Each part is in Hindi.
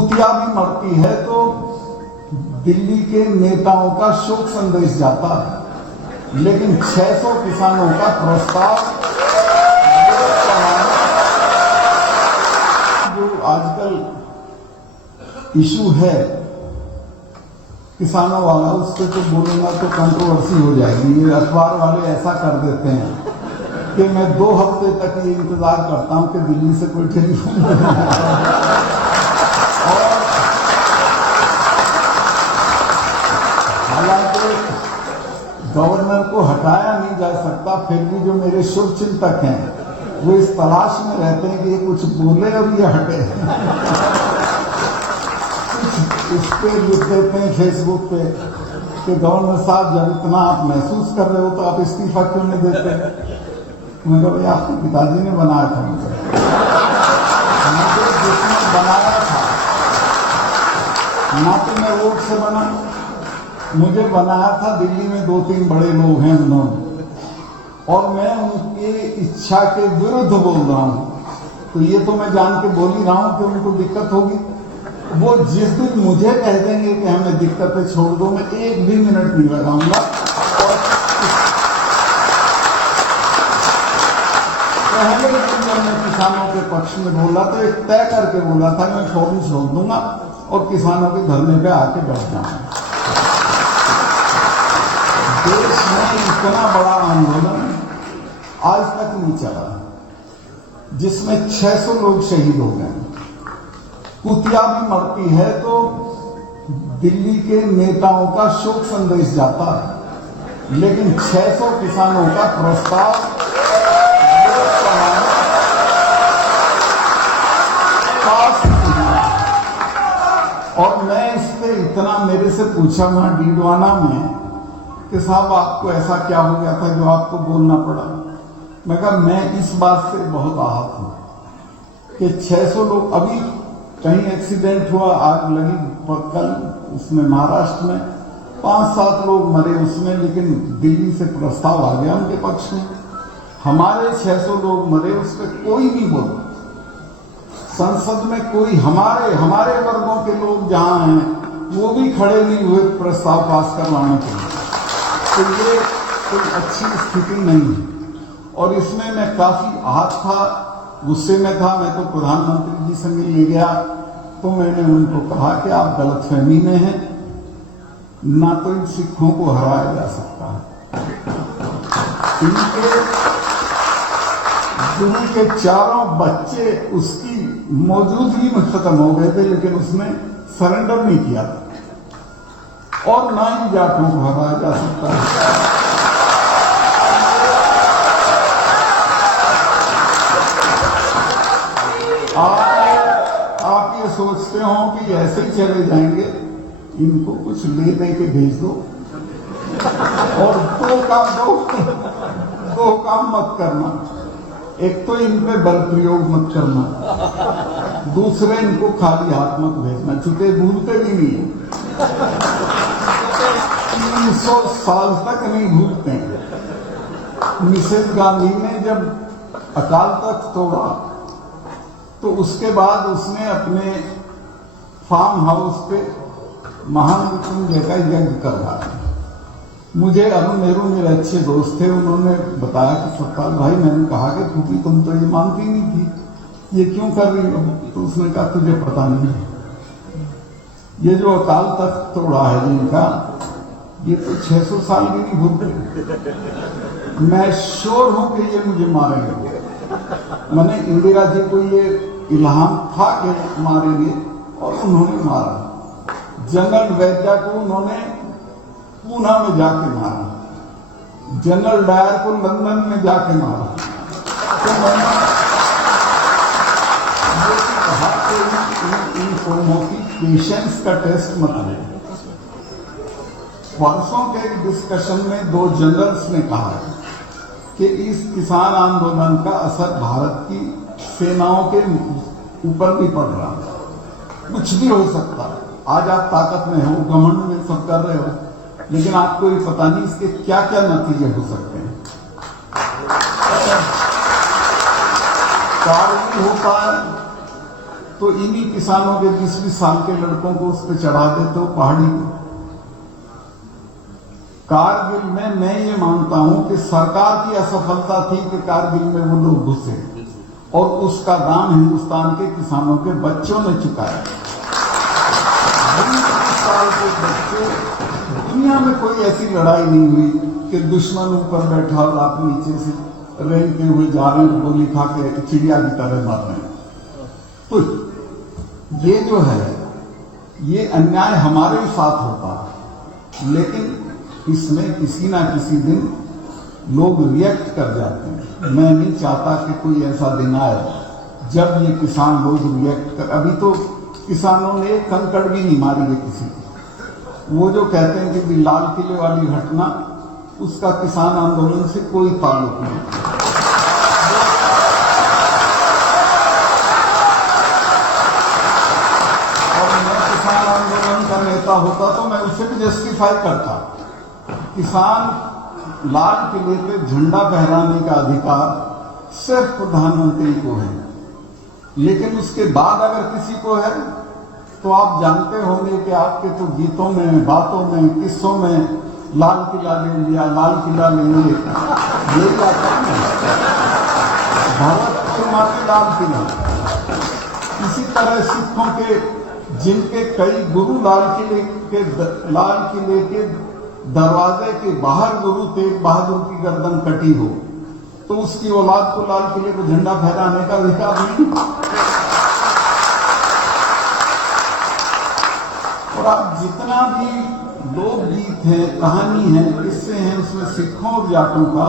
कुतिया भी मरती है तो दिल्ली के नेताओं का शोक संदेश जाता है, लेकिन 600 किसानों का प्रस्ताव जो आजकल इशू है किसानों वाला, उससे तो बोलूंगा तो कंट्रोवर्सी हो जाएगी। ये अखबार वाले ऐसा कर देते हैं कि मैं 2 हफ्ते तक ये इंतजार करता हूं कि दिल्ली से कोई टेलीफोन और हालांकि गवर्नर को हटाया नहीं जा सकता, फिर भी जो मेरे शुभचिंतक हैं वो इस तलाश में रहते हैं कि ये कुछ बोले और ये हटे। इस पे लिख देते हैं फेसबुक पे कि गवर्नर साहब जब इतना आप महसूस कर रहे हो तो आप इस्तीफा क्यों नहीं देते। मैं कहा भाई आपके पिताजी ने बनाया था मुझे जिसने बनाया था, ना तो मैं वोट से बना, मुझे बनाया था दिल्ली में 2-3 बड़े लोग हैं उन्होंने, और मैं उनकी इच्छा के विरुद्ध बोल रहा हूं, तो ये तो मैं जान के बोल ही रहा हूं कि उनको दिक्कत होगी। वो जिस दिन मुझे कह देंगे कि हमें दिक्कतें छोड़ दो, मैं 1 भी मिनट नहीं लगाऊंगा। और पहले दिन जब मैं किसानों के पक्ष में बोला तो एक तय करके बोला था मैं फौरन छोड़ दूंगा और किसानों के धरने पे आके बैठ जाऊंगा। देश में इतना बड़ा आंदोलन आज तक नहीं चला जिसमें 600 लोग शहीद हो गए। कुतिया भी मरती है तो दिल्ली के नेताओं का शोक संदेश जाता है, लेकिन 600 किसानों का प्रस्ताव पास नहीं। और मैं इस पे इतना, मेरे से पूछा वहां डीडवाना में कि साहब आपको ऐसा क्या हो गया था जो आपको बोलना पड़ा। मैं कहा मैं इस बात से बहुत आहत हूं कि 600 लोग, अभी कहीं एक्सीडेंट हुआ, आग लगी कल उसमें महाराष्ट्र में 5-7 लोग मरे उसमें, लेकिन दिल्ली से प्रस्ताव आ गया उनके पक्ष में। हमारे 600 लोग मरे, उस पर कोई नहीं बोला। संसद में कोई हमारे वर्गों के लोग जहां हैं वो भी खड़े नहीं हुए प्रस्ताव पास करवाने के लिए। तो ये कोई अच्छी स्थिति नहीं है और इसमें मैं काफी आहत था, गुस्से में था। मैं तो प्रधानमंत्री जी से मिलने गया तो मैंने उनको कहा कि आप गलतफहमी में हैं, ना तो इन सिखों को हराया जा सकता है। इनके गुरु के 4 बच्चे उसकी मौजूदगी में खत्म हो गए थे, लेकिन उसने सरेंडर नहीं किया था, और ना ही जाटों को हराया जा सकता है। आप ये सोचते हो कि ऐसे ही चले जाएंगे, इनको कुछ ले दे के भेज दो और 2 काम मत करना। एक तो इन पे बल प्रयोग मत करना, दूसरे इनको खाली हाथ मत भेजना, चूंकि भूलते भी नहीं, 300 साल तक नहीं भूलते। मिसेस गांधी ने जब अकाल तख्त तोड़ा तो उसके बाद उसने अपने फार्म हाउस पे महामृत्युंजय का यज्ञ करवाया। मुझे अरुण नेहरू मेरे अच्छे दोस्त थे, उन्होंने बताया कि सत्तार भाई, मैंने कहा कि फूफी तुम तो ये मानती नहीं थी, ये क्यों कर रही हो। तो उसने कहा तुझे पता नहीं है, ये जो अकाल तख्त तोड़ा है जिनका, ये तो 600 साल भी नहीं भूलते। मैं श्योर हूं कि ये मुझे मारेंगे। मैंने इंदिरा जी को ये इल्हाम था कि मारेंगे और उन्होंने मारा। जनरल वैद्या को उन्होंने पूना में जाके मारा, जनरल डायर को लंदन में जाके मारा। तो मैंने कहा कि इन कौमों की पेशेंस का टेस्ट मत ले। परसों के डिस्कशन में 2 जनरल्स ने कहा कि इस किसान आंदोलन का असर भारत की सेनाओं के ऊपर भी पड़ रहा है। कुछ भी हो सकता है, आज आप ताकत में हो, घमंड में सब कर रहे हो, लेकिन आपको ये पता नहीं इसके क्या क्या नतीजे हो सकते हैं। कारगिल होता है, तो इन्हीं किसानों के 20-20 साल के लड़कों को उस पर चढ़ा देते हो पहाड़ी पे। कारगिल में मैं ये मानता हूं कि सरकार की असफलता थी कि कारगिल में वो लोग घुसे, और उसका दाम हिंदुस्तान के किसानों के बच्चों ने चुकाया। 20 साल के बच्चे, दुनिया में कोई ऐसी लड़ाई नहीं हुई कि दुश्मन ऊपर बैठा और आप नीचे से रेंगते हुए जा रहे हैं, गोली खा के चिड़िया की तरह मार रहे हैं। तो ये जो है, ये अन्याय हमारे साथ होता है, लेकिन इसमें किसी ना किसी दिन लोग रिएक्ट कर जाते हैं। मैं नहीं चाहता कि कोई ऐसा दिन आए जब ये किसान लोग रिएक्ट कर। अभी तो किसानों ने एक कंकड़ भी नहीं मारी है किसी को। वो जो कहते हैं कि लाल किले वाली घटना, उसका किसान आंदोलन से कोई ताल्लुक नहीं। और मैं किसान आंदोलन का नेता होता तो मैं उसे भी जस्टिफाई करता। किसान लाल किले पे झंडा फहराने का अधिकार सिर्फ प्रधानमंत्री को है, लेकिन उसके बाद अगर किसी को है तो आप जानते होंगे कि आपके तो गीतों में, बातों में, किस्सों में लाल किला ले लिया, लाल किला लेंगे, ये आता है भारत के माते लाल किला। इसी तरह सिखों के जिनके कई गुरु लाल किले के दरवाजे के बाहर गुरु तेग बहादुर की गर्दन कटी हो, तो उसकी औलाद को लाल किले को झंडा फहराने का अधिकार नहीं। और आप जितना भी लोकगीत है, कहानी है, किस्से हैं, उसमें सिखों और जाटों का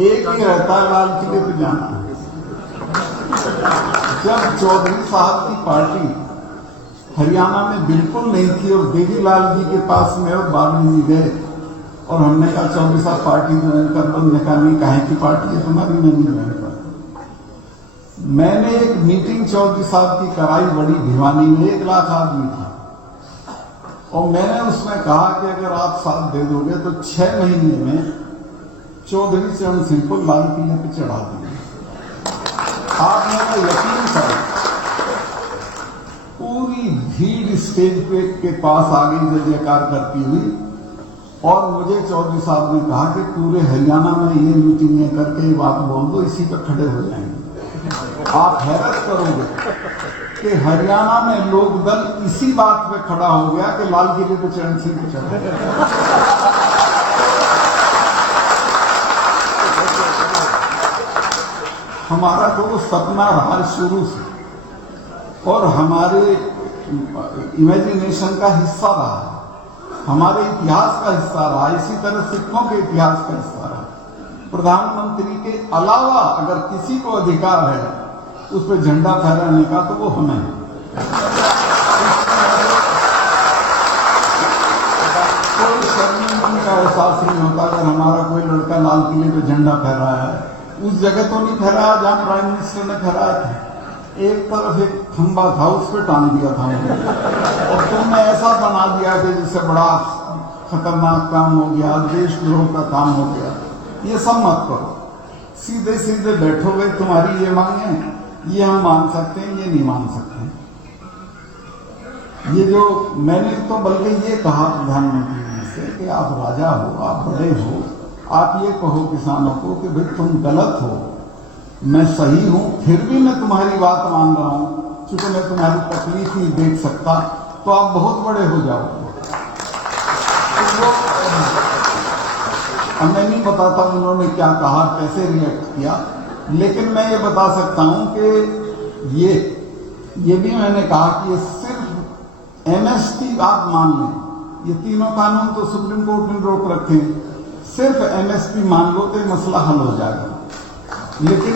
एक ही रहता है, लाल किले पे जाना। जब चौधरी साहब की पार्टी हरियाणा में बिल्कुल नहीं थी और देवीलाल जी के पास में और बाबू जी गए और हमने कहा चौधरी साहब पार्टी ज्वाइन कर लो। उन्होंने कहा नहीं, काहे की पार्टी है तुम्हारी, मैं नहीं ज्वाइन करता। मैंने एक मीटिंग चौधरी साहब की कराई बड़ी भिवानी में, 1 लाख आदमी था, और मैंने उसमें कहा कि अगर आप साथ दे दोगे तो 6 महीने में चौधरी चरण सिंह को लाल किले पे चढ़ा देंगे। आप मेरा यकीन करें, पूरी भीड़ स्टेज पे के पास आ गई जय जयकार करती हुई, और मुझे चौधरी साहब ने कहा कि पूरे हरियाणा में ये मीटिंगें करके ये बात बोल दो, इसी पर खड़े हो जाएंगे। आप हैरत करोगे कि हरियाणा में लोक दल इसी बात पे खड़ा हो गया कि लाल किले पे चरण सिंह को चढ़ा। हमारा तो वो सपना रहा शुरू से और हमारे इमेजिनेशन का हिस्सा रहा, हमारे इतिहास का हिस्सा रहा, इसी तरह सिखों के इतिहास का हिस्सा रहा। प्रधानमंत्री के अलावा अगर किसी को अधिकार है उस पर झंडा फहराने का तो वो हमें है। कोई शर्मिंदगी का एहसास नहीं होता अगर हमारा कोई लड़का लाल किले पे झंडा फहराया है। उस जगह तो नहीं फहराया जहां प्राइम मिनिस्टर ने फहराया था, एक तरफ एक खंबा था उस पर टांग दिया था और तुमने ऐसा बना दिया कि जिससे बड़ा खतरनाक काम हो गया, देशद्रोह का काम हो गया। ये सब मत करो, सीधे सीधे बैठोगे, तुम्हारी ये मांगे ये हम मान सकते हैं, ये नहीं मान सकते। ये जो मैंने तो बल्कि ये कहा प्रधानमंत्री जी से कि आप राजा हो, आप बड़े हो, आप ये कहो किसानों को कि भाई तुम गलत हो, मैं सही हूं, फिर भी मैं तुम्हारी बात मान रहा हूं, क्योंकि मैं तुम्हारी तकलीफ नहीं देख सकता, तो आप बहुत बड़े हो जाओगे। तो मैं नहीं बताता उन्होंने क्या कहा, कैसे रिएक्ट किया, लेकिन मैं ये बता सकता हूं कि ये भी मैंने कहा कि ये सिर्फ एमएसपी आप मान लें, ये तीनों कानून तो सुप्रीम कोर्ट ने रोक रखे, सिर्फ एमएसपी मान लो तो मसला हल हो जाएगा। लेकिन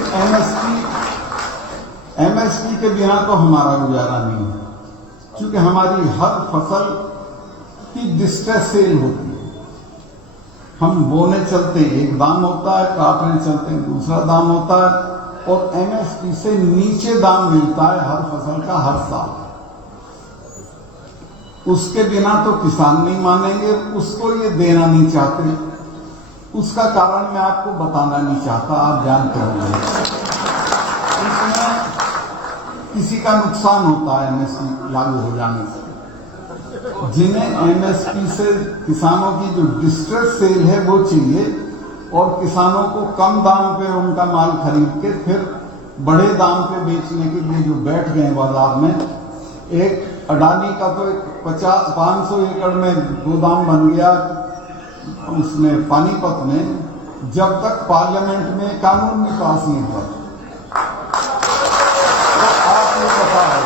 एमएसपी के बिना तो हमारा गुजारा नहीं है, क्योंकि हमारी हर फसल की डिस्ट्रेस सेल होती है। हम बोने चलते एक दाम होता है, काटने चलते दूसरा दाम होता है, और एमएसपी से नीचे दाम मिलता है हर फसल का हर साल। उसके बिना तो किसान नहीं मानेंगे, उसको ये देना नहीं चाहते। उसका कारण मैं आपको बताना नहीं चाहता, आप जानते होंगे। इसमें किसी का नुकसान होता है एमएसपी लागू हो जाने से। जिन्हें एमएसपी से किसानों की जो डिस्ट्रेस सेल है वो चाहिए और किसानों को कम दाम पे उनका माल खरीद के फिर बड़े दाम पे बेचने के लिए जो बैठ गए बाजार में। एक अडानी का तो 500 एकड़ में गोदाम बन गया उसमें पानीपत में, जब तक पार्लियामेंट में कानून भी पास नहीं हुआ। तो आप ये बताओ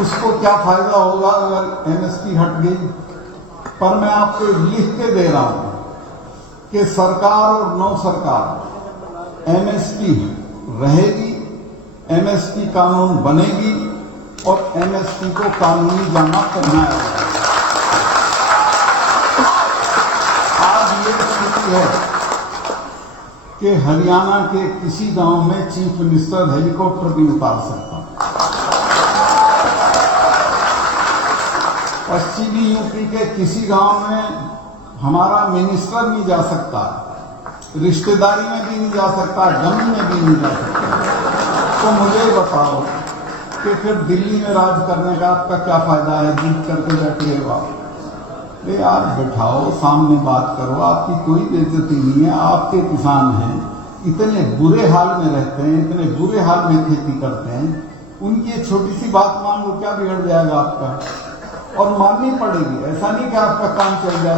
उसको क्या फायदा होगा अगर एमएसपी हट गई। पर मैं आपको लिख के दे रहा हूं कि सरकार और नौ सरकार एमएसपी रहेगी, एमएसपी कानून बनेगी और एमएसपी को कानूनी जमा करना है। आज ये स्थिति है कि हरियाणा के किसी गांव में चीफ मिनिस्टर हेलीकॉप्टर भी उतार सकता, पश्चिमी यूपी के किसी गांव में हमारा मिनिस्टर नहीं जा सकता, रिश्तेदारी में भी नहीं जा सकता, जमीन में भी नहीं जा सकता। तो मुझे बताओ कि फिर दिल्ली में राज करने का आपका क्या फायदा है? जीत करके बैठ गए आप। अरे यार बैठाओ, सामने बात करो, आपकी कोई बेइज्जती नहीं है। आपके किसान हैं, इतने बुरे हाल में रहते हैं, इतने बुरे हाल में खेती करते हैं, उनकी छोटी सी बात मान लो, क्या बिगड़ जाएगा आपका? और माननी पड़ेगी, ऐसा नहीं कि आपका काम चल जाए।